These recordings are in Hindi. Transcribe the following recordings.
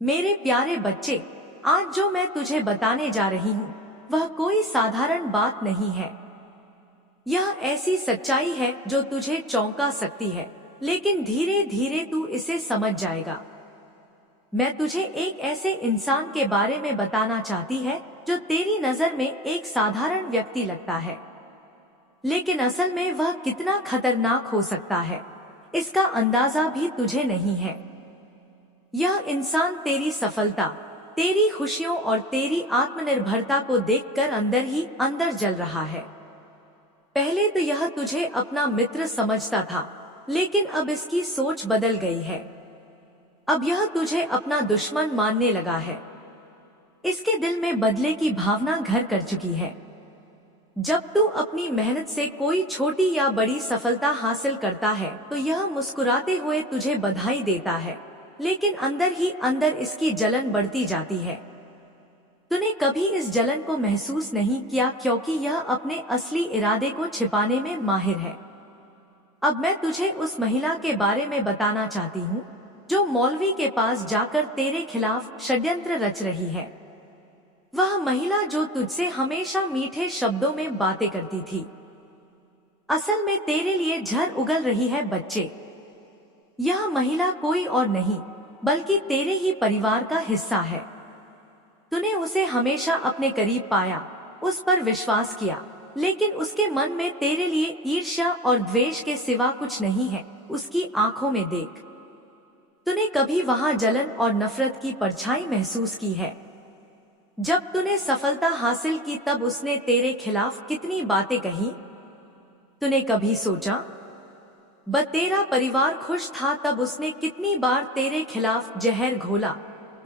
मेरे प्यारे बच्चे, आज जो मैं तुझे बताने जा रही हूँ वह कोई साधारण बात नहीं है। यह ऐसी सच्चाई है जो तुझे चौंका सकती है, लेकिन धीरे धीरे तू इसे समझ जाएगा। मैं तुझे एक ऐसे इंसान के बारे में बताना चाहती है जो तेरी नजर में एक साधारण व्यक्ति लगता है, लेकिन असल में वह कितना खतरनाक हो सकता है, इसका अंदाजा भी तुझे नहीं है। यह इंसान तेरी सफलता, तेरी खुशियों और तेरी आत्मनिर्भरता को देखकर अंदर ही अंदर जल रहा है। पहले तो यह तुझे अपना मित्र समझता था, लेकिन अब इसकी सोच बदल गई है। अब यह तुझे अपना दुश्मन मानने लगा है। इसके दिल में बदले की भावना घर कर चुकी है। जब तू अपनी मेहनत से कोई छोटी या बड़ी सफलता हासिल करता है तो यह मुस्कुराते हुए तुझे बधाई देता है, लेकिन अंदर ही अंदर इसकी जलन बढ़ती जाती है। तूने कभी इस जलन को महसूस नहीं किया क्योंकि यह अपने असली इरादे को छिपाने में माहिर है। अब मैं तुझे उस महिला के बारे में बताना चाहती हूँ जो मौलवी के पास जाकर तेरे खिलाफ षड्यंत्र रच रही है। वह महिला जो तुझसे हमेशा मीठे शब्दों में बातें करती थी, असल में तेरे लिए झर उगल रही है बच्चे। यह महिला कोई और नहीं बल्कि तेरे ही परिवार का हिस्सा है। तूने उसे हमेशा अपने करीब पाया, उस पर विश्वास किया, लेकिन उसके मन में तेरे लिए ईर्ष्या और द्वेष के सिवा कुछ नहीं है। उसकी आंखों में देख। तूने कभी वहां जलन और नफरत की परछाई महसूस की है? जब तूने सफलता हासिल की तब उसने तेरे खिलाफ कितनी बातें कही? तूने कभी सोचा? तेरा परिवार खुश था तब उसने कितनी बार तेरे खिलाफ जहर घोला।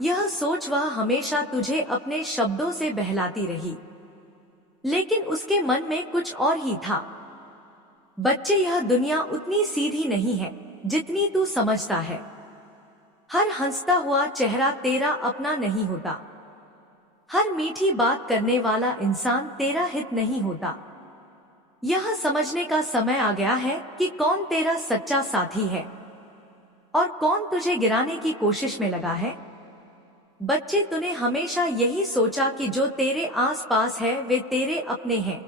यह सोच वह हमेशा तुझे अपने शब्दों से बहलाती रही, लेकिन उसके मन में कुछ और ही था। बच्चे, यह दुनिया उतनी सीधी नहीं है जितनी तू समझता है। हर हंसता हुआ चेहरा तेरा अपना नहीं होता। हर मीठी बात करने वाला इंसान तेरा हित नहीं होता। यह समझने का समय आ गया है कि कौन तेरा सच्चा साथी है और कौन तुझे गिराने की कोशिश में लगा है। बच्चे, तूने हमेशा यही सोचा कि जो तेरे आसपास है वे तेरे अपने हैं।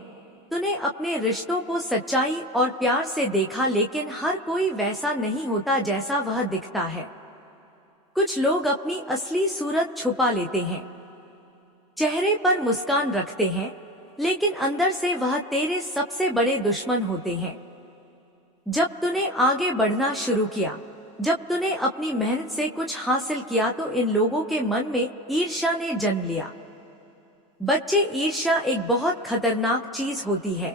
तूने अपने रिश्तों को सच्चाई और प्यार से देखा, लेकिन हर कोई वैसा नहीं होता जैसा वह दिखता है। कुछ लोग अपनी असली सूरत छुपा लेते हैं, चेहरे पर मुस्कान रखते हैं, लेकिन अंदर से वह तेरे सबसे बड़े दुश्मन होते हैं। जब तूने आगे बढ़ना शुरू किया, जब तूने अपनी मेहनत से कुछ हासिल किया तो इन लोगों के मन में ईर्ष्या ने जन्म लिया। बच्चे, ईर्ष्या एक बहुत खतरनाक चीज होती है।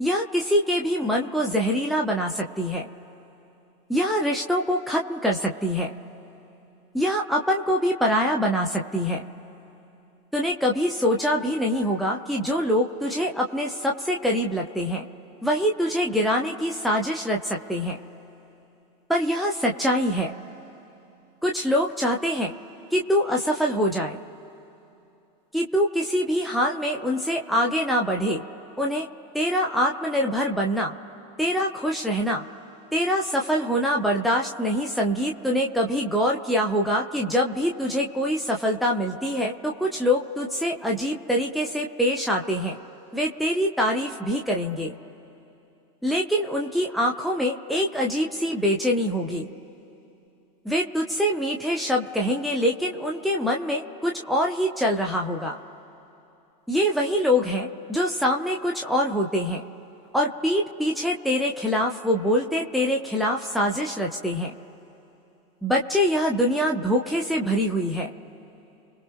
यह किसी के भी मन को जहरीला बना सकती है। यह रिश्तों को खत्म कर सकती है। यह अपन को भी पराया बना सकती है। तूने कभी सोचा भी नहीं होगा कि जो लोग तुझे अपने सबसे करीब लगते हैं वही तुझे गिराने की साजिश रच सकते हैं। पर यह सच्चाई है। कुछ लोग चाहते हैं कि तू असफल हो जाए, कि तू किसी भी हाल में उनसे आगे ना बढ़े। उन्हें तेरा आत्मनिर्भर बनना, तेरा खुश रहना, तेरा सफल होना बर्दाश्त नहीं। संगीत, तूने कभी गौर किया होगा कि जब भी तुझे कोई सफलता मिलती है तो कुछ लोग तुझसे अजीब तरीके से पेश आते हैं। वे तेरी तारीफ भी करेंगे, लेकिन उनकी आंखों में एक अजीब सी बेचैनी होगी। वे तुझसे मीठे शब्द कहेंगे, लेकिन उनके मन में कुछ और ही चल रहा होगा। ये वही लोग हैं जो सामने कुछ और होते हैं और पीठ पीछे तेरे खिलाफ वो बोलते, तेरे खिलाफ साजिश रचते हैं। बच्चे, यह दुनिया धोखे से भरी हुई है।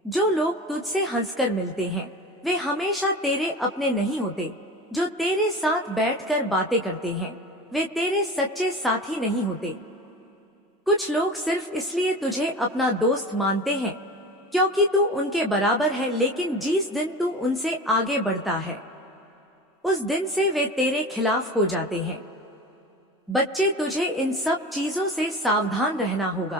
जो लोग तुझसे हंसकर मिलते हैं वे हमेशा तेरे अपने नहीं होते। जो तेरे साथ बैठकर बातें करते हैं वे तेरे सच्चे साथी नहीं होते। कुछ लोग सिर्फ इसलिए तुझे अपना दोस्त मानते हैं क्योंकि तू उनके बराबर है, लेकिन जिस दिन तू उनसे आगे बढ़ता है उस दिन से वे तेरे खिलाफ हो जाते हैं। बच्चे, तुझे इन सब चीजों से सावधान रहना होगा।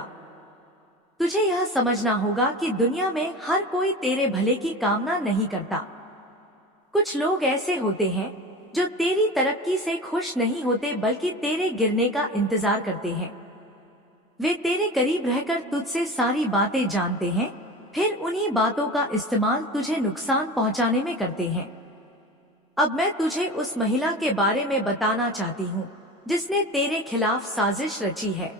तुझे यह समझना होगा कि दुनिया में हर कोई तेरे भले की कामना नहीं करता। कुछ लोग ऐसे होते हैं जो तेरी तरक्की से खुश नहीं होते बल्कि तेरे गिरने का इंतजार करते हैं। वे तेरे करीब रहकर तुझसे सारी बातें जानते हैं, फिर उन्हीं बातों का इस्तेमाल तुझे नुकसान पहुंचाने में करते हैं। अब मैं तुझे उस महिला के बारे में बताना चाहती हूँ जिसने तेरे खिलाफ साजिश रची है।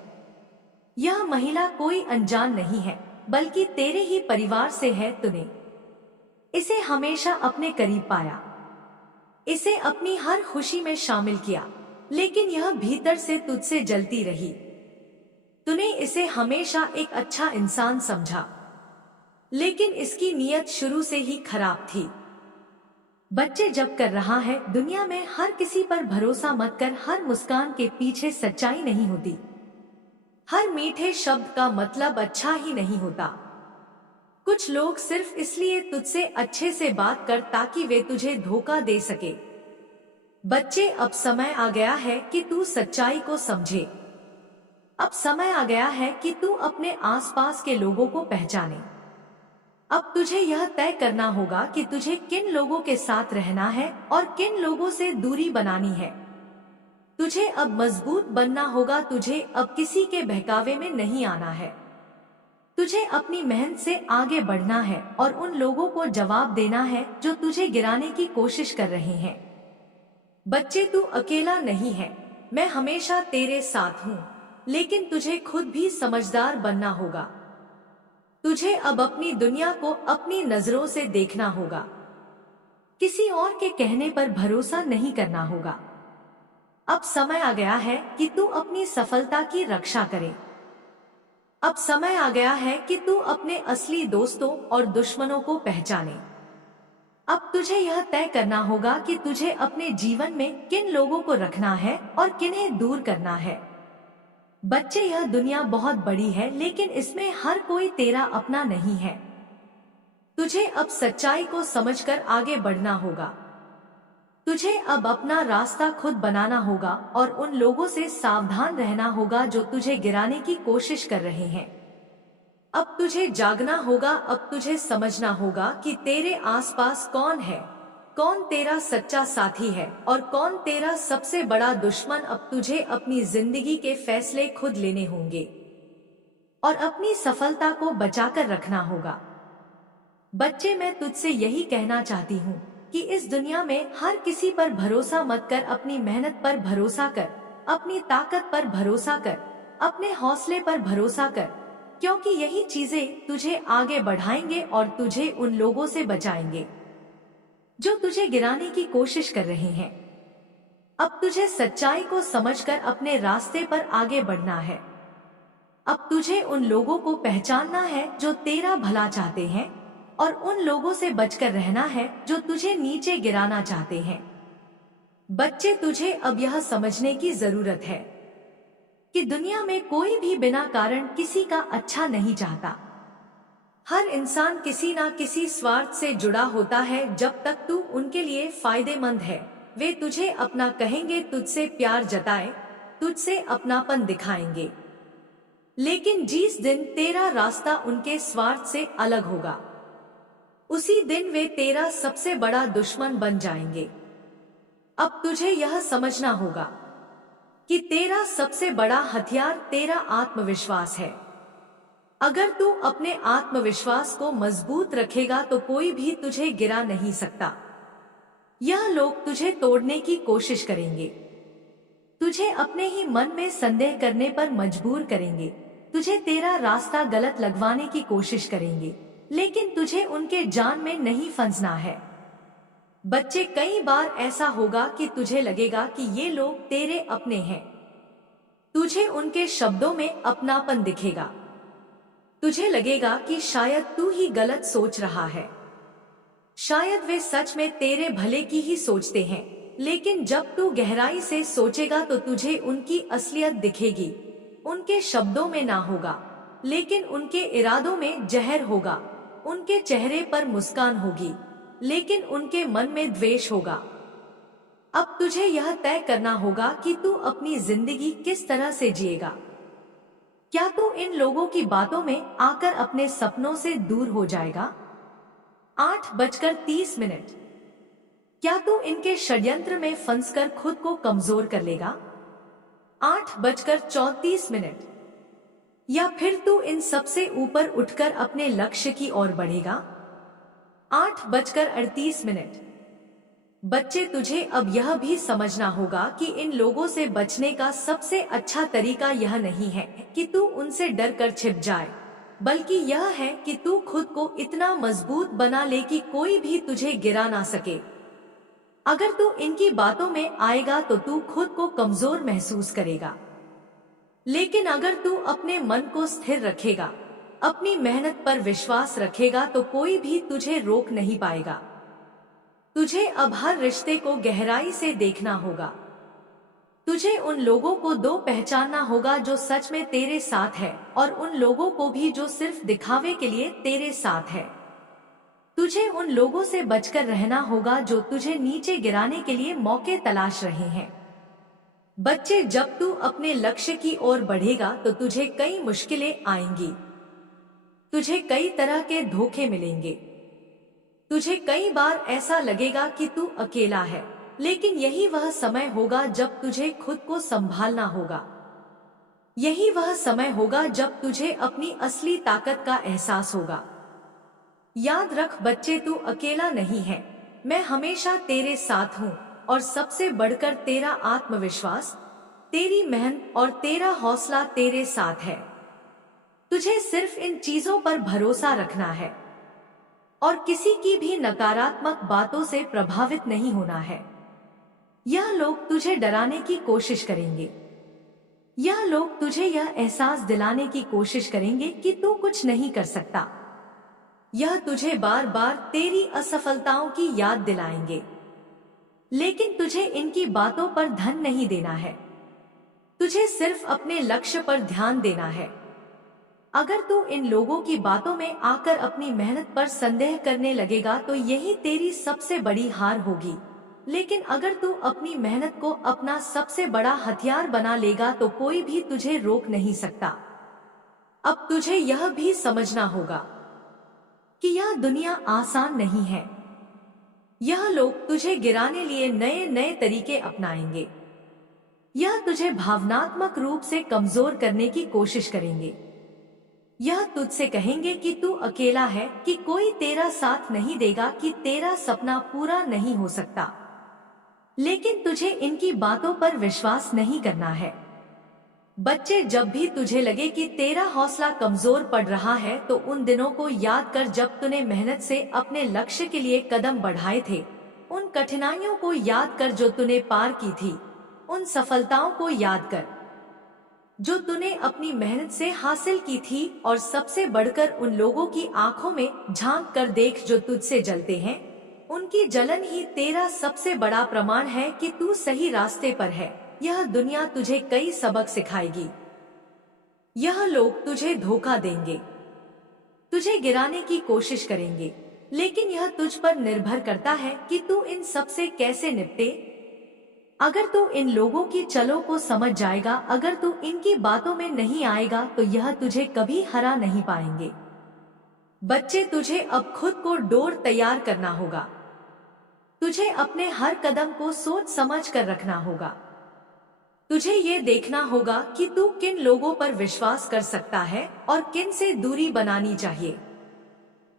यह महिला कोई अनजान नहीं है, बल्कि तेरे ही परिवार से है। तूने इसे हमेशा अपने करीब पाया, इसे अपनी हर खुशी में शामिल किया, लेकिन यह भीतर से तुझसे जलती रही। तूने इसे हमेशा एक अच्छा इंसान समझा, लेकिन इसकी नीयत शुरू से ही खराब थी। बच्चे जब कर रहा है, दुनिया में हर किसी पर भरोसा मत कर। हर मुस्कान के पीछे सच्चाई नहीं होती, हर मीठे शब्द का मतलब अच्छा ही नहीं होता। कुछ लोग सिर्फ इसलिए तुझसे अच्छे से बात कर ताकि वे तुझे धोखा दे सके। बच्चे, अब समय आ गया है कि तू सच्चाई को समझे। अब समय आ गया है कि तू अपने आसपास के लोगों को पहचाने। अब तुझे यह तय करना होगा कि तुझे किन लोगों के साथ रहना है और किन लोगों से दूरी बनानी है। तुझे अब मजबूत बनना होगा, तुझे अब किसी के बहकावे में नहीं आना है। तुझे अपनी मेहनत से आगे बढ़ना है और उन लोगों को जवाब देना है जो तुझे गिराने की कोशिश कर रहे हैं। बच्चे, तू अकेला नहीं है, मैं हमेशा तेरे साथ हूँ, लेकिन तुझे खुद भी समझदार बनना होगा। तुझे अब अपनी दुनिया को अपनी नजरों से देखना होगा, किसी और के कहने पर भरोसा नहीं करना होगा। अब समय आ गया है कि तू अपनी सफलता की रक्षा करे। अब समय आ गया है कि तू अपने असली दोस्तों और दुश्मनों को पहचाने। अब तुझे यह तय करना होगा कि तुझे अपने जीवन में किन लोगों को रखना है और किन्हें दूर करना है। बच्चे, यह दुनिया बहुत बड़ी है, लेकिन इसमें हर कोई तेरा अपना नहीं है। तुझे अब सच्चाई को समझकर आगे बढ़ना होगा। तुझे अब अपना रास्ता खुद बनाना होगा और उन लोगों से सावधान रहना होगा जो तुझे गिराने की कोशिश कर रहे हैं। अब तुझे जागना होगा, अब तुझे समझना होगा कि तेरे आसपास कौन है, कौन तेरा सच्चा साथी है और कौन तेरा सबसे बड़ा दुश्मन। अब तुझे अपनी जिंदगी के फैसले खुद लेने होंगे और अपनी सफलता को बचाकर रखना होगा। बच्चे, मैं तुझसे यही कहना चाहती हूँ कि इस दुनिया में हर किसी पर भरोसा मत कर। अपनी मेहनत पर भरोसा कर, अपनी ताकत पर भरोसा कर, अपने हौसले पर भरोसा कर, क्योंकि यही चीजें तुझे आगे बढ़ाएंगे और तुझे उन लोगों से बचाएंगे जो तुझे गिराने की कोशिश कर रहे हैं। अब तुझे सच्चाई को समझकर अपने रास्ते पर आगे बढ़ना है। अब तुझे उन लोगों को पहचानना है जो तेरा भला चाहते हैं और उन लोगों से बचकर रहना है जो तुझे नीचे गिराना चाहते हैं। बच्चे, तुझे अब यह समझने की जरूरत है कि दुनिया में कोई भी बिना कारण किसी का अच्छा नहीं चाहता। हर इंसान किसी ना किसी स्वार्थ से जुड़ा होता है। जब तक तू उनके लिए फायदेमंद है, वे तुझे अपना कहेंगे, तुझसे प्यार जताए, तुझसे अपनापन दिखाएंगे। लेकिन जिस दिन तेरा रास्ता उनके स्वार्थ से अलग होगा, उसी दिन वे तेरा सबसे बड़ा दुश्मन बन जाएंगे। अब तुझे यह समझना होगा कि तेरा सबसे बड़ा हथियार तेरा आत्मविश्वास है। अगर तू अपने आत्मविश्वास को मजबूत रखेगा तो कोई भी तुझे गिरा नहीं सकता। यह लोग तुझे तोड़ने की कोशिश करेंगे, तुझे अपने ही मन में संदेह करने पर मजबूर करेंगे, तुझे तेरा रास्ता गलत लगवाने की कोशिश करेंगे, लेकिन तुझे उनके जाल में नहीं फंसना है। बच्चे, कई बार ऐसा होगा कि तुझे लगेगा कि ये लोग तेरे अपने हैं। तुझे उनके शब्दों में अपनापन दिखेगा। तुझे लगेगा कि शायद तू ही गलत सोच रहा है, शायद वे सच में तेरे भले की ही सोचते हैं। लेकिन जब तू गहराई से सोचेगा तो तुझे उनकी असलियत दिखेगी। उनके शब्दों में ना होगा, लेकिन उनके इरादों में जहर होगा। उनके चेहरे पर मुस्कान होगी, लेकिन उनके मन में द्वेष होगा। अब तुझे यह तय करना होगा कि तू अपनी जिंदगी किस तरह से जिएगा। क्या तू इन लोगों की बातों में आकर अपने सपनों से दूर हो जाएगा? 8:30। क्या तू इनके षड्यंत्र में फंसकर खुद को कमजोर कर लेगा? 8:34। या फिर तू इन सबसे ऊपर उठकर अपने लक्ष्य की ओर बढ़ेगा? 8:38। बच्चे, तुझे अब यह भी समझना होगा कि इन लोगों से बचने का सबसे अच्छा तरीका यह नहीं है कि तू उनसे डर कर छिप जाए, बल्कि यह है कि तू खुद को इतना मजबूत बना ले कि कोई भी तुझे गिरा ना सके। अगर तू इनकी बातों में आएगा तो तू खुद को कमजोर महसूस करेगा, लेकिन अगर तू अपने मन को स्थिर रखेगा, अपनी मेहनत पर विश्वास रखेगा, तो कोई भी तुझे रोक नहीं पाएगा। तुझे अब हर रिश्ते को गहराई से देखना होगा। तुझे उन लोगों को दो पहचानना होगा जो सच में तेरे साथ है, और उन लोगों को भी जो सिर्फ दिखावे के लिए तेरे साथ है। तुझे उन लोगों से बचकर रहना होगा जो तुझे नीचे गिराने के लिए मौके तलाश रहे हैं। बच्चे, जब तू अपने लक्ष्य की ओर बढ़ेगा तो तुझे कई मुश्किलें आएंगी। तुझे कई तरह के धोखे मिलेंगे। तुझे कई बार ऐसा लगेगा कि तू अकेला है, लेकिन यही वह समय होगा जब तुझे खुद को संभालना होगा। यही वह समय होगा जब तुझे अपनी असली ताकत का एहसास होगा। याद रख बच्चे, तू अकेला नहीं है। मैं हमेशा तेरे साथ हूँ, और सबसे बढ़कर तेरा आत्मविश्वास, तेरी मेहनत और तेरा हौसला तेरे साथ है। तुझे सिर्फ इन चीजों पर भरोसा रखना है और किसी की भी नकारात्मक बातों से प्रभावित नहीं होना है। यह लोग तुझे डराने की कोशिश करेंगे। यह लोग तुझे यह एहसास दिलाने की कोशिश करेंगे कि तू कुछ नहीं कर सकता। यह तुझे बार बार तेरी असफलताओं की याद दिलाएंगे, लेकिन तुझे इनकी बातों पर ध्यान नहीं देना है। तुझे सिर्फ अपने लक्ष्य पर ध्यान देना है। अगर तू इन लोगों की बातों में आकर अपनी मेहनत पर संदेह करने लगेगा तो यही तेरी सबसे बड़ी हार होगी। लेकिन अगर तू अपनी मेहनत को अपना सबसे बड़ा हथियार बना लेगा तो कोई भी तुझे रोक नहीं सकता। अब तुझे यह भी समझना होगा कि यह दुनिया आसान नहीं है। यह लोग तुझे गिराने लिए नए नए तरीके अपनाएंगे। यह तुझे भावनात्मक रूप से कमजोर करने की कोशिश करेंगे। यह तुझसे कहेंगे कि तू अकेला है, कि कोई तेरा साथ नहीं देगा, कि तेरा सपना पूरा नहीं हो सकता। लेकिन तुझे इनकी बातों पर विश्वास नहीं करना है। बच्चे, जब भी तुझे लगे कि तेरा हौसला कमजोर पड़ रहा है तो उन दिनों को याद कर जब तूने मेहनत से अपने लक्ष्य के लिए कदम बढ़ाए थे। उन कठिनाइयों को याद कर जो तूने पार की थी। उन सफलताओं को याद कर जो तूने अपनी मेहनत से हासिल की थी, और सबसे बढ़कर उन लोगों की आंखों में झांक कर देख जो तुझसे जलते हैं। उनकी जलन ही तेरा सबसे बड़ा प्रमाण है कि तू सही रास्ते पर है। यह दुनिया तुझे कई सबक सिखाएगी। यह लोग तुझे धोखा देंगे, तुझे गिराने की कोशिश करेंगे, लेकिन यह तुझ पर निर्भर करता है कि तू इन सब से कैसे निपटे। अगर तू इन लोगों की चलों को समझ जाएगा, अगर तू इनकी बातों में नहीं आएगा तो यह तुझे कभी हरा नहीं पाएंगे। बच्चे, तुझे अब खुद को डोर तैयार करना होगा। तुझे अपने हर कदम को सोच समझ कर रखना होगा। तुझे ये देखना होगा कि तू किन लोगों पर विश्वास कर सकता है और किन से दूरी बनानी चाहिए।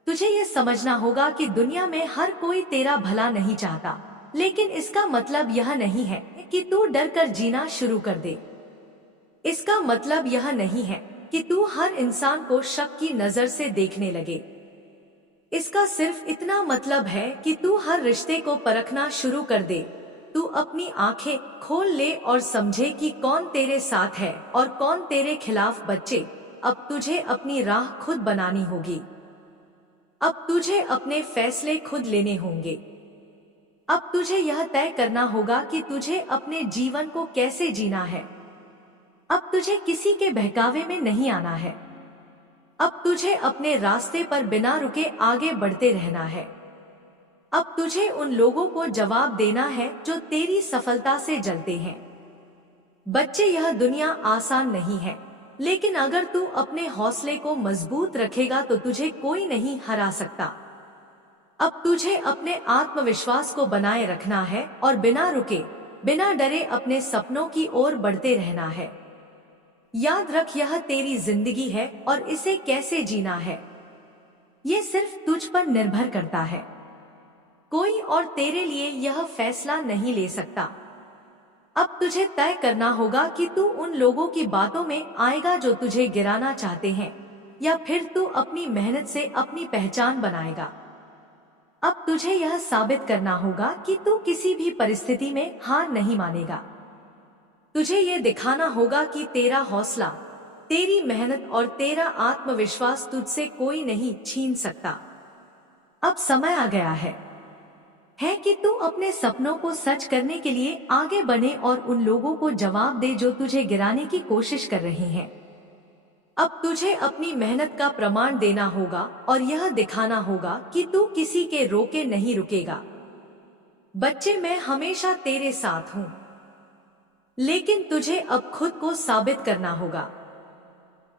तुझे ये समझना होगा कि दुनिया में हर कोई तेरा भला नहीं चाहता, लेकिन इसका मतलब यह नहीं है कि तू डर कर जीना शुरू कर दे। इसका मतलब यह नहीं है कि तू हर इंसान को शक की नजर से देखने लगे। इसका सिर्फ इतना मतलब है कि तू हर रिश्ते को परखना शुरू कर दे। तू अपनी आंखें खोल ले और समझे कि कौन तेरे साथ है और कौन तेरे खिलाफ। बच्चे, अब तुझे अपनी राह खुद बनानी होगी। अब तुझे अपने फैसले खुद लेने होंगे। अब तुझे यह तय करना होगा कि तुझे अपने जीवन को कैसे जीना है। अब तुझे किसी के बहकावे में नहीं आना है। अब तुझे अपने रास्ते पर बिना रुके आगे बढ़ते रहना है। अब तुझे उन लोगों को जवाब देना है जो तेरी सफलता से जलते हैं। बच्चे, यह दुनिया आसान नहीं है, लेकिन अगर तू अपने हौसले को मजबूत रखेगा तो तुझे कोई नहीं हरा सकता। अब तुझे अपने आत्मविश्वास को बनाए रखना है और बिना रुके, बिना डरे अपने सपनों की ओर बढ़ते रहना है। याद रख, यह तेरी जिंदगी है और इसे कैसे जीना है ये सिर्फ तुझ पर निर्भर करता है। कोई और तेरे लिए यह फैसला नहीं ले सकता। अब तुझे तय करना होगा कि तू उन लोगों की बातों में आएगा जो तुझे गिराना चाहते हैं, या फिर तू अपनी मेहनत से अपनी पहचान बनाएगा। अब तुझे यह साबित करना होगा कि तू किसी भी परिस्थिति में हार नहीं मानेगा। तुझे ये दिखाना होगा कि तेरा हौसला, तेरी मेहनत और तेरा आत्मविश्वास तुझसे कोई नहीं छीन सकता। अब समय आ गया है कि तू अपने सपनों को सच करने के लिए आगे बढ़े और उन लोगों को जवाब दे जो तुझे गिराने की कोशिश कर रहे हैं। अब तुझे अपनी मेहनत का प्रमाण देना होगा और यह दिखाना होगा कि तू किसी के रोके नहीं रुकेगा। बच्चे, मैं हमेशा तेरे साथ हूँ, लेकिन तुझे अब खुद को साबित करना होगा।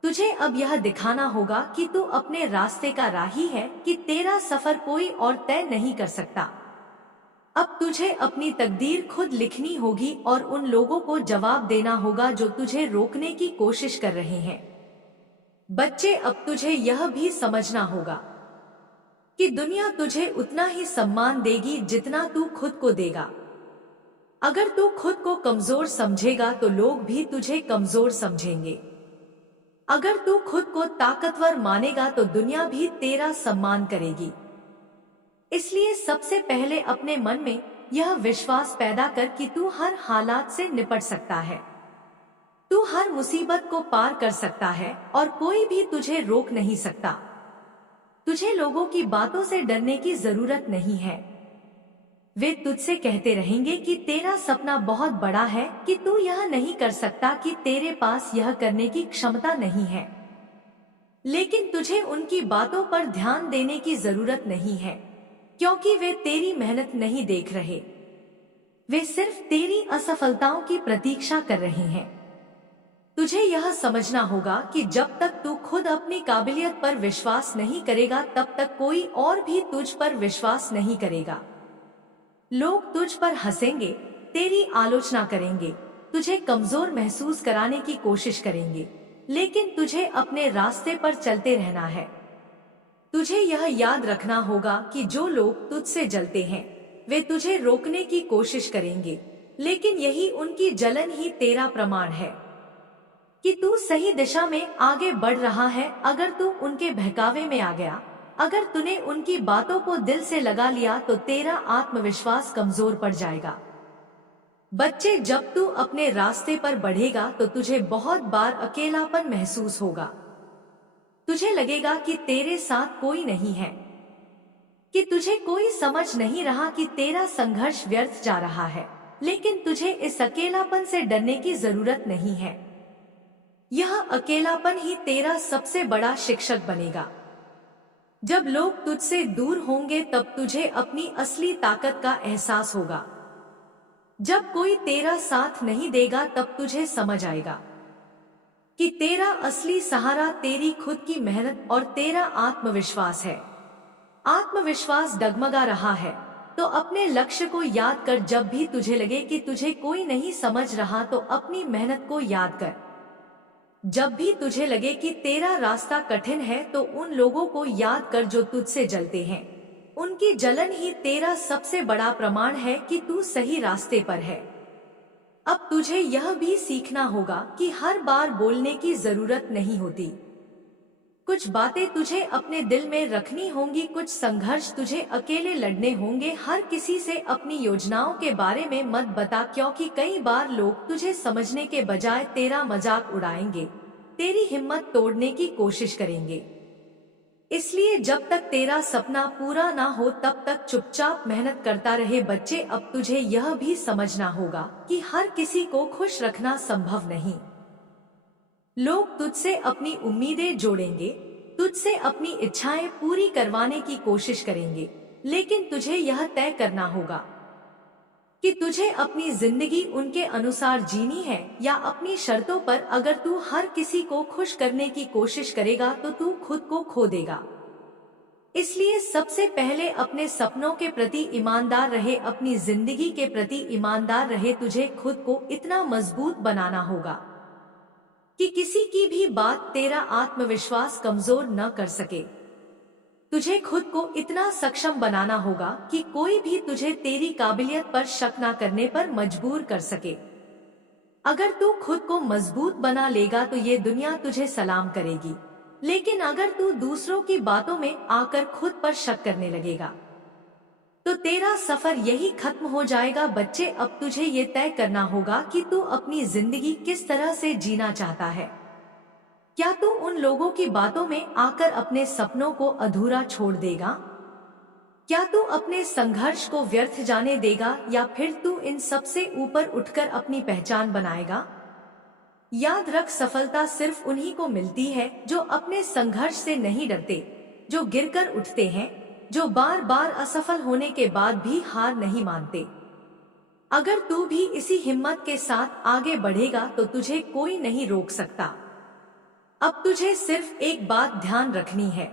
तुझे अब यह दिखाना होगा कि तू अपने रास्ते का राही है, कि तेरा सफर कोई और तय नहीं कर सकता। अब तुझे अपनी तकदीर खुद लिखनी होगी और उन लोगों को जवाब देना होगा जो तुझे रोकने की कोशिश कर रहे हैं। बच्चे, अब तुझे यह भी समझना होगा कि दुनिया तुझे उतना ही सम्मान देगी जितना तू खुद को देगा। अगर तू खुद को कमजोर समझेगा तो लोग भी तुझे कमजोर समझेंगे। अगर तू खुद को ताकतवर मानेगा तो दुनिया भी तेरा सम्मान करेगी। इसलिए सबसे पहले अपने मन में यह विश्वास पैदा कर कि तू हर हालात से निपट सकता है। तू हर मुसीबत को पार कर सकता है और कोई भी तुझे रोक नहीं सकता। तुझे लोगों की बातों से डरने की जरूरत नहीं है। वे तुझसे कहते रहेंगे कि तेरा सपना बहुत बड़ा है, कि तू यह नहीं कर सकता, कि तेरे पास यह करने की क्षमता नहीं है। लेकिन तुझे उनकी बातों पर ध्यान देने की जरूरत नहीं है, क्योंकि वे तेरी मेहनत नहीं देख रहे। वे सिर्फ तेरी असफलताओं की प्रतीक्षा कर रहे हैं। तुझे यह समझना होगा कि जब तक तू खुद अपनी काबिलियत पर विश्वास नहीं करेगा तब तक कोई और भी तुझ पर विश्वास नहीं करेगा। लोग तुझ पर हंसेंगे, तेरी आलोचना करेंगे, तुझे कमजोर महसूस कराने की कोशिश करेंगे, लेकिन तुझे अपने रास्ते पर चलते रहना है। तुझे यह याद रखना होगा कि जो लोग तुझसे जलते हैं वे तुझे रोकने की कोशिश करेंगे, लेकिन यही उनकी जलन ही तेरा प्रमाण है कि तू सही दिशा में आगे बढ़ रहा है। अगर तू उनके बहकावे में आ गया, अगर तूने उनकी बातों को दिल से लगा लिया तो तेरा आत्मविश्वास कमजोर पड़ जाएगा। बच्चे, जब तू अपने रास्ते पर बढ़ेगा तो तुझे बहुत बार अकेलापन महसूस होगा। तुझे लगेगा कि तेरे साथ कोई नहीं है, कि तुझे कोई समझ नहीं रहा, कि तेरा संघर्ष व्यर्थ जा रहा है। लेकिन तुझे इस अकेलापन से डरने की जरूरत नहीं है। यह अकेलापन ही तेरा सबसे बड़ा शिक्षक बनेगा। जब लोग तुझसे दूर होंगे तब तुझे अपनी असली ताकत का एहसास होगा। जब कोई तेरा साथ नहीं देगा तब तुझे समझ आएगा कि तेरा असली सहारा तेरी खुद की मेहनत और तेरा आत्मविश्वास है। आत्मविश्वास डगमगा रहा है तो अपने लक्ष्य को याद कर। जब भी तुझे लगे कि तुझे कोई नहीं समझ रहा तो अपनी मेहनत को याद कर। जब भी तुझे लगे कि तेरा रास्ता कठिन है तो उन लोगों को याद कर जो तुझसे जलते हैं। उनकी जलन ही तेरा सबसे बड़ा प्रमाण है कि तू सही रास्ते पर है। अब तुझे यह भी सीखना होगा कि हर बार बोलने की जरूरत नहीं होती। कुछ बातें तुझे अपने दिल में रखनी होंगी, कुछ संघर्ष तुझे अकेले लड़ने होंगे। हर किसी से अपनी योजनाओं के बारे में मत बता, क्योंकि कई बार लोग तुझे समझने के बजाय तेरा मजाक उड़ाएंगे, तेरी हिम्मत तोड़ने की कोशिश करेंगे। इसलिए जब तक तेरा सपना पूरा ना हो तब तक चुपचाप मेहनत करता रहे। बच्चे, अब तुझे यह भी समझना होगा कि हर किसी को खुश रखना संभव नहीं। लोग तुझसे अपनी उम्मीदें जोड़ेंगे, तुझसे अपनी इच्छाएं पूरी करवाने की कोशिश करेंगे, लेकिन तुझे यह तय करना होगा कि तुझे अपनी जिंदगी उनके अनुसार जीनी है या अपनी शर्तों पर। अगर तू हर किसी को खुश करने की कोशिश करेगा तो तू खुद को खो देगा। इसलिए सबसे पहले अपने सपनों के प्रति ईमानदार रहे, अपनी जिंदगी के प्रति ईमानदार रहे। तुझे खुद को इतना मजबूत बनाना होगा कि किसी की भी बात तेरा आत्मविश्वास कमजोर न कर सके। तुझे खुद को इतना सक्षम बनाना होगा कि कोई भी तुझे तेरी काबिलियत पर शक न करने पर मजबूर कर सके। अगर तू खुद को मजबूत बना लेगा तो ये दुनिया तुझे सलाम करेगी, लेकिन अगर तू दूसरों की बातों में आकर खुद पर शक करने लगेगा तो तेरा सफर यही खत्म हो जाएगा। बच्चे, अब तुझे ये तय करना होगा कि तू अपनी जिंदगी किस तरह से जीना चाहता है। क्या तू उन लोगों की बातों में आकर अपने सपनों को अधूरा छोड़ देगा? क्या तू अपने संघर्ष को व्यर्थ जाने देगा, या फिर तू इन सब से ऊपर उठकर अपनी पहचान बनाएगा? याद रख, सफलता सिर्फ उन्हीं को मिलती है जो अपने संघर्ष से नहीं डरते, जो गिरकर उठते हैं, जो बार बार असफल होने के बाद भी हार नहीं मानते। अगर तू भी इसी हिम्मत के साथ आगे बढ़ेगा तो तुझे कोई नहीं रोक सकता। अब तुझे सिर्फ एक बात ध्यान रखनी है,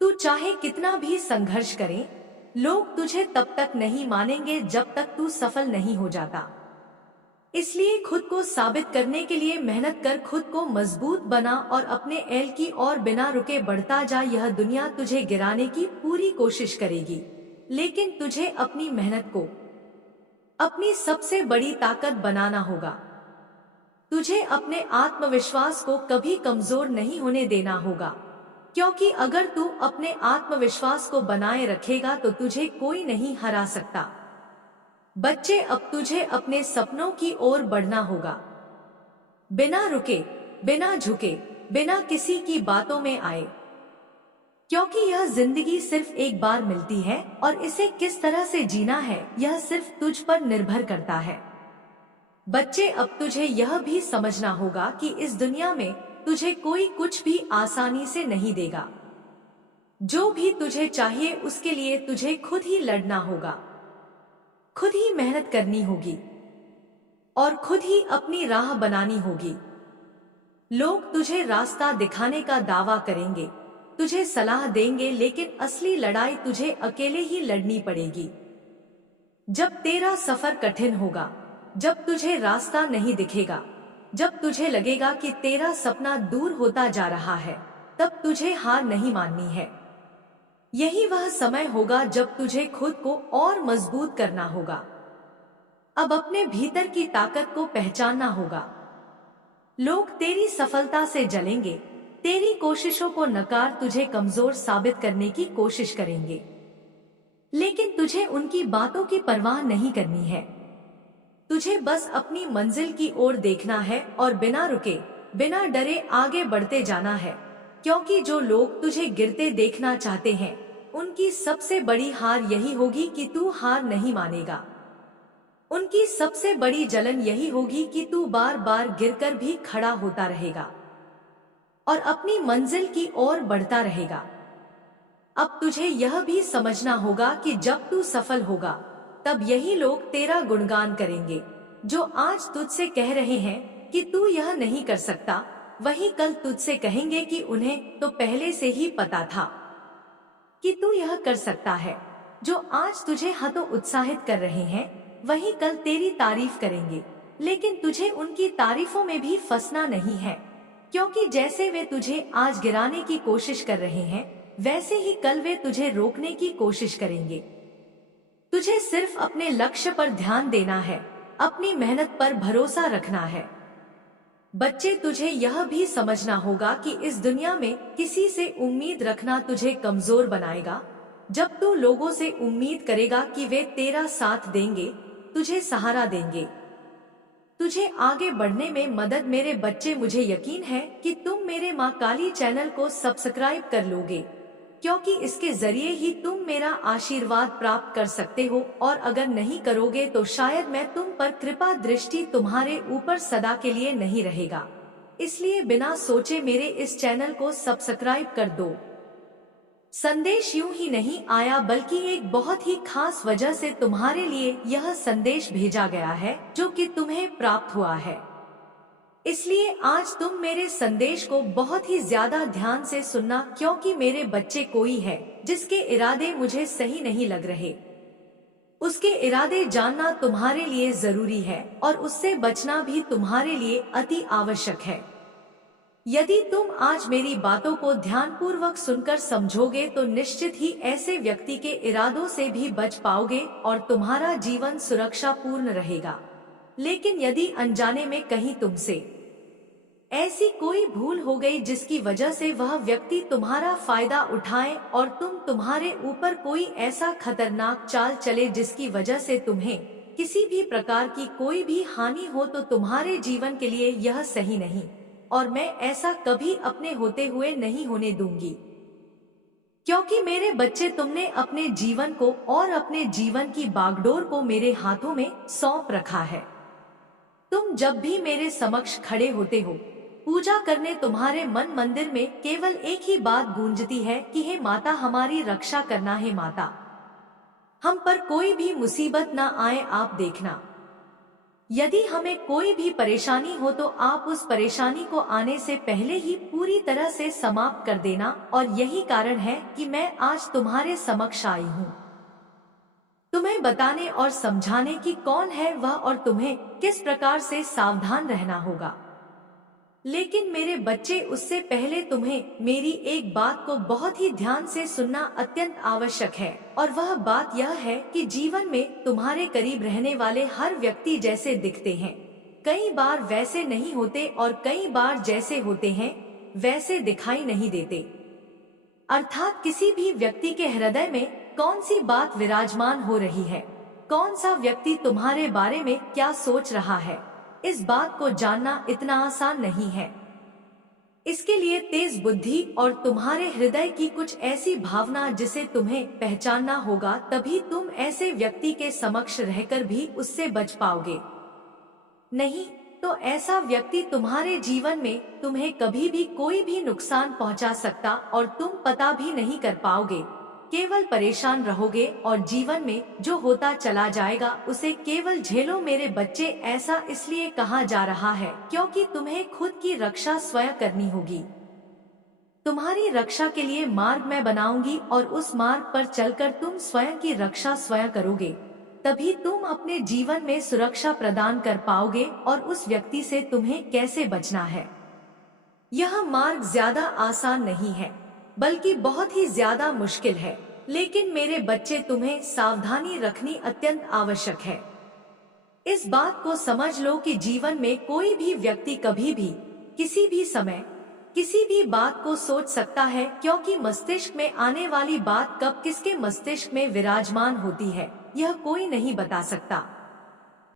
तू चाहे कितना भी संघर्ष करे, लोग तुझे तब तक नहीं मानेंगे जब तक तू सफल नहीं हो जाता। इसलिए खुद को साबित करने के लिए मेहनत कर, खुद को मजबूत बना और अपने एल की ओर बिना रुके बढ़ता जा। यह दुनिया तुझे गिराने की पूरी कोशिश करेगी, लेकिन तुझे अपनी मेहनत को अपनी सबसे बड़ी ताकत बनाना होगा। तुझे अपने आत्मविश्वास को कभी कमजोर नहीं होने देना होगा, क्योंकि अगर तू अपने आत्मविश्वास को बनाए रखेगा तो तुझे कोई नहीं हरा सकता। बच्चे, अब तुझे अपने सपनों की ओर बढ़ना होगा, बिना रुके, बिना झुके, बिना किसी की बातों में आए, क्योंकि यह जिंदगी सिर्फ एक बार मिलती है और इसे किस तरह से जीना है यह सिर्फ तुझ पर निर्भर करता है। बच्चे, अब तुझे यह भी समझना होगा कि इस दुनिया में तुझे कोई कुछ भी आसानी से नहीं देगा। जो भी तुझे चाहिए उसके लिए तुझे खुद ही लड़ना होगा, खुद ही मेहनत करनी होगी और खुद ही अपनी राह बनानी होगी। लोग तुझे रास्ता दिखाने का दावा करेंगे, तुझे सलाह देंगे, लेकिन असली लड़ाई तुझे अकेले ही लड़नी पड़ेगी। जब तेरा सफर कठिन होगा, जब तुझे रास्ता नहीं दिखेगा, जब तुझे लगेगा कि तेरा सपना दूर होता जा रहा है, तब तुझे हार नहीं माननी है। यही वह समय होगा जब तुझे खुद को और मजबूत करना होगा। अब अपने भीतर की ताकत को पहचानना होगा। लोग तेरी सफलता से जलेंगे, तेरी कोशिशों को नकार तुझे कमजोर साबित करने की कोशिश करेंगे, लेकिन तुझे उनकी बातों की परवाह नहीं करनी है। तुझे बस अपनी मंजिल की ओर देखना है और बिना रुके, बिना डरे आगे बढ़ते जाना है, क्योंकि जो लोग तुझे गिरते देखना चाहते हैं उनकी सबसे बड़ी हार यही होगी कि तू हार नहीं मानेगा। उनकी सबसे बड़ी जलन यही होगी कि तू बार बार गिरकर भी खड़ा होता रहेगा और अपनी मंजिल की ओर बढ़ता रहेगा। अब तुझे यह भी समझना होगा कि जब तू सफल होगा तब यही लोग तेरा गुणगान करेंगे। जो आज तुझसे कह रहे हैं कि तू यह नहीं कर सकता, वही कल तुझसे कहेंगे कि उन्हें तो पहले से ही पता था कि तू यह कर सकता है। जो आज तुझे हतोत्साहित कर रहे हैं वही कल तेरी तारीफ करेंगे, लेकिन तुझे उनकी तारीफों में भी फंसना नहीं है, क्योंकि जैसे वे तुझे आज गिराने की कोशिश कर रहे हैं वैसे ही कल वे तुझे रोकने की कोशिश करेंगे। तुझे सिर्फ अपने लक्ष्य पर ध्यान देना है, अपनी मेहनत पर भरोसा रखना है। बच्चे, तुझे यह भी समझना होगा कि इस दुनिया में किसी से उम्मीद रखना तुझे कमजोर बनाएगा। जब तू लोगों से उम्मीद करेगा कि वे तेरा साथ देंगे, तुझे सहारा देंगे, तुझे आगे बढ़ने में मदद। मेरे बच्चे, मुझे यकीन है कि तुम मेरे माँ काली चैनल को सब्सक्राइब कर लोगे, क्योंकि इसके जरिए ही तुम मेरा आशीर्वाद प्राप्त कर सकते हो, और अगर नहीं करोगे तो शायद मैं तुम पर कृपा दृष्टि तुम्हारे ऊपर सदा के लिए नहीं रहेगा। इसलिए बिना सोचे मेरे इस चैनल को सब्सक्राइब कर दो। संदेश यूं ही नहीं आया, बल्कि एक बहुत ही खास वजह से तुम्हारे लिए यह संदेश भेजा गया है जो कि तुम्हें प्राप्त हुआ है। इसलिए आज तुम मेरे संदेश को बहुत ही ज्यादा ध्यान से सुनना, क्योंकि मेरे बच्चे, कोई है जिसके इरादे मुझे सही नहीं लग रहे। उसके इरादे जानना तुम्हारे लिए जरूरी है और उससे बचना भी तुम्हारे लिए अति आवश्यक है। यदि तुम आज मेरी बातों को ध्यानपूर्वक सुनकर समझोगे तो निश्चित ही ऐसे व्यक्ति के इरादों से भी बच पाओगे और तुम्हारा जीवन सुरक्षा पूर्ण रहेगा। लेकिन यदि अनजाने में कहीं तुमसे ऐसी कोई भूल हो गई जिसकी वजह से वह व्यक्ति तुम्हारा फायदा उठाए और तुम्हारे ऊपर कोई ऐसा खतरनाक चाल चले जिसकी वजह से तुम्हें किसी भी प्रकार की कोई भी हानि हो, तो तुम्हारे जीवन के लिए यह सही नहीं और मैं ऐसा कभी अपने होते हुए नहीं होने दूंगी। क्योंकि मेरे बच्चे, तुमने अपने जीवन को और अपने जीवन की बागडोर को मेरे हाथों में सौंप रखा है। तुम जब भी मेरे समक्ष खड़े होते हो पूजा करने, तुम्हारे मन मंदिर में केवल एक ही बात गूंजती है कि हे माता, हमारी रक्षा करना है माता, हम पर कोई भी मुसीबत ना आए, आप देखना। यदि हमें कोई भी परेशानी हो तो आप उस परेशानी को आने से पहले ही पूरी तरह से समाप्त कर देना। और यही कारण है कि मैं आज तुम्हारे समक्ष आई हूँ, तुम्हें बताने और समझाने कि कौन है वह और तुम्हें किस प्रकार से सावधान रहना होगा। लेकिन मेरे बच्चे, उससे पहले तुम्हें मेरी एक बात को बहुत ही ध्यान से सुनना अत्यंत आवश्यक है, और वह बात यह है कि जीवन में तुम्हारे करीब रहने वाले हर व्यक्ति जैसे दिखते हैं, कई बार वैसे नहीं होते और कई बार जैसे होते हैं वैसे दिखाई नहीं देते। अर्थात किसी भी व्यक्ति के हृदय में कौन सी बात विराजमान हो रही है, कौन सा व्यक्ति तुम्हारे बारे में क्या सोच रहा है, इस बात को जानना इतना आसान नहीं है। इसके लिए तेज बुद्धि और तुम्हारे हृदय की कुछ ऐसी भावना जिसे तुम्हें पहचानना होगा, तभी तुम ऐसे व्यक्ति के समक्ष रहकर भी उससे बच पाओगे। नहीं तो ऐसा व्यक्ति तुम्हारे जीवन में तुम्हें कभी भी कोई भी नुकसान पहुंचा सकता और तुम पता भी नहीं कर पाओगे, केवल परेशान रहोगे और जीवन में जो होता चला जाएगा उसे केवल झेलो। मेरे बच्चे, ऐसा इसलिए कहा जा रहा है क्योंकि तुम्हें खुद की रक्षा स्वयं करनी होगी। तुम्हारी रक्षा के लिए मार्ग मैं बनाऊंगी और उस मार्ग पर चलकर तुम स्वयं की रक्षा स्वयं करोगे, तभी तुम अपने जीवन में सुरक्षा प्रदान कर पाओगे। और उस व्यक्ति से तुम्हें कैसे बचना है, यह मार्ग ज्यादा आसान नहीं है बल्कि बहुत ही ज्यादा मुश्किल है। लेकिन मेरे बच्चे, तुम्हें सावधानी रखनी अत्यंत आवश्यक है। इस बात को समझ लो कि जीवन में कोई भी व्यक्ति कभी भी किसी भी समय किसी भी बात को सोच सकता है, क्योंकि मस्तिष्क में आने वाली बात कब किसके मस्तिष्क में विराजमान होती है यह कोई नहीं बता सकता।